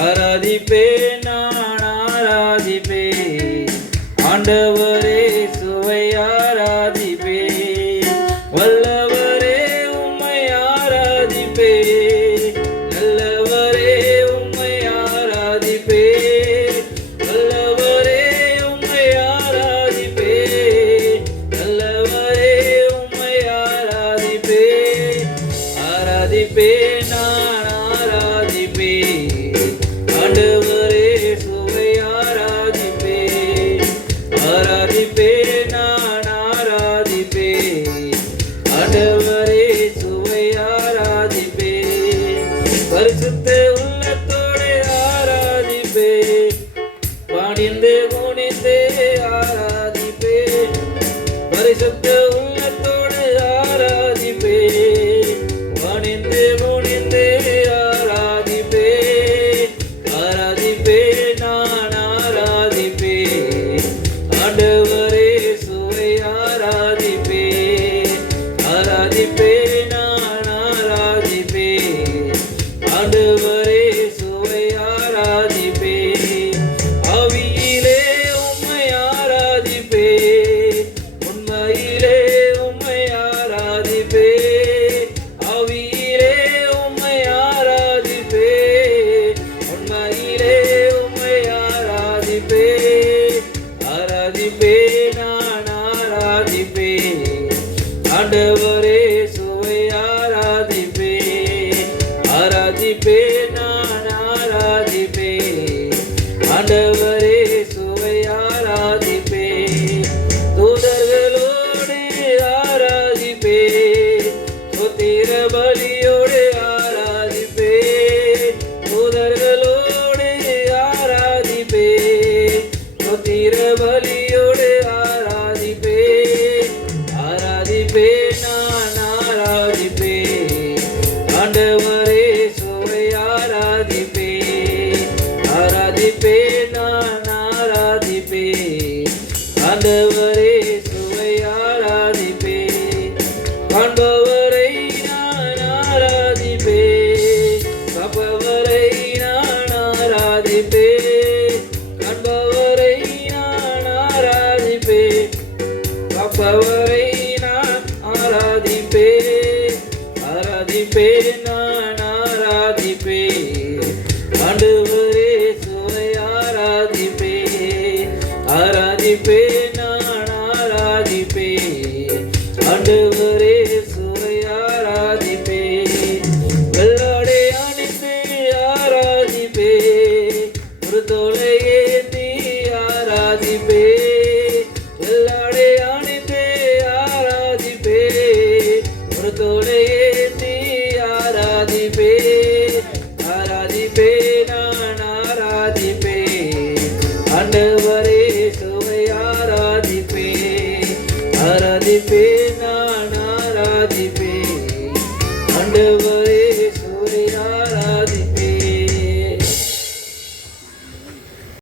ஆராதிப்பேன் நான் ஆராதிப்பேன் ஆண்டவரே சுவை ஆராதிப்பேன் வல்லவரே உம்மை ஆராதிப்பேன் நல்லவரே உம்மை ஆராதிப்பேன் வல்லவரே உம்மை ஆராதிப்பேன் நல்லவரே உம்மை ஆராதிப்பேன் ஆராதிப்பேன் நான் ஆண்டவரே சுவை ஆராதிப்பேன் ஆராதிப்பேன் நான் ஆராதிப்பேன் ஆண்டவரே சுவை ஆராதிப்பேன் பரிசுத்த உள்ளத்தோடு ஆராதிப்பேன் பணிந்து குனிந்து ஆராதிப்பேன் பரிசுத்த உள்ளத்தோடு ஆராதிப்பேன் பணிந்து குனிந்து ஆண்டவரே சுவை ஆராதிப்பேன் ஆராதிப்பேன் நான் ஆராதிப்பேன் ஆண்டவரே சுவை ஆராதிப்பேன் ஆவியிலே உம்மை ஆராதிப்பேன் உண்மையிலே உம்மை ஆராதிப்பேன் ஆவியிலே உம்மை ஆராதிப்பேன் உண்மையிலே உம்மை ஆராதிப்பேன் ஆராதிப்பேன் நான் ஆராதிப்பேன் ஆண்டவரே சுவை ஆராதிப்பேன் ஆராதிப்பேன் நான் ஆராதிப்பேன் ஆண்டவரே சுவை ஆராதிப்பேன் தூதர்களோடு ஆராதிப்பேன் ஸ்தோத்திர பலியோடு ஆராதிப்பேன் தூதர்களோடு ஆராதிப்பேன் ஸ்தோத்திர பலியோடு ஆராதிப்பேன் ஆராதிப்பேன் நான் ஆராதிப்பேன் ஆண்டவரே சுவை ஆராதிப்பேன் ஆராதிப்பேன் நான் ஆராதிப்பேன் ஆண்டவரே சுவை ஆராதிப்பேன் காண்பவரை நான் ஆராதிப்பேன் காப்பவரை நான் ஆராதிப்பேன் காண்பவரை நான் ஆராதிப்பேன் காப்பவரை நான் ஆராதிப்பேன் ஆராதிப்பேன் நான் ஆராதிப்பேன் ஆண்டவர்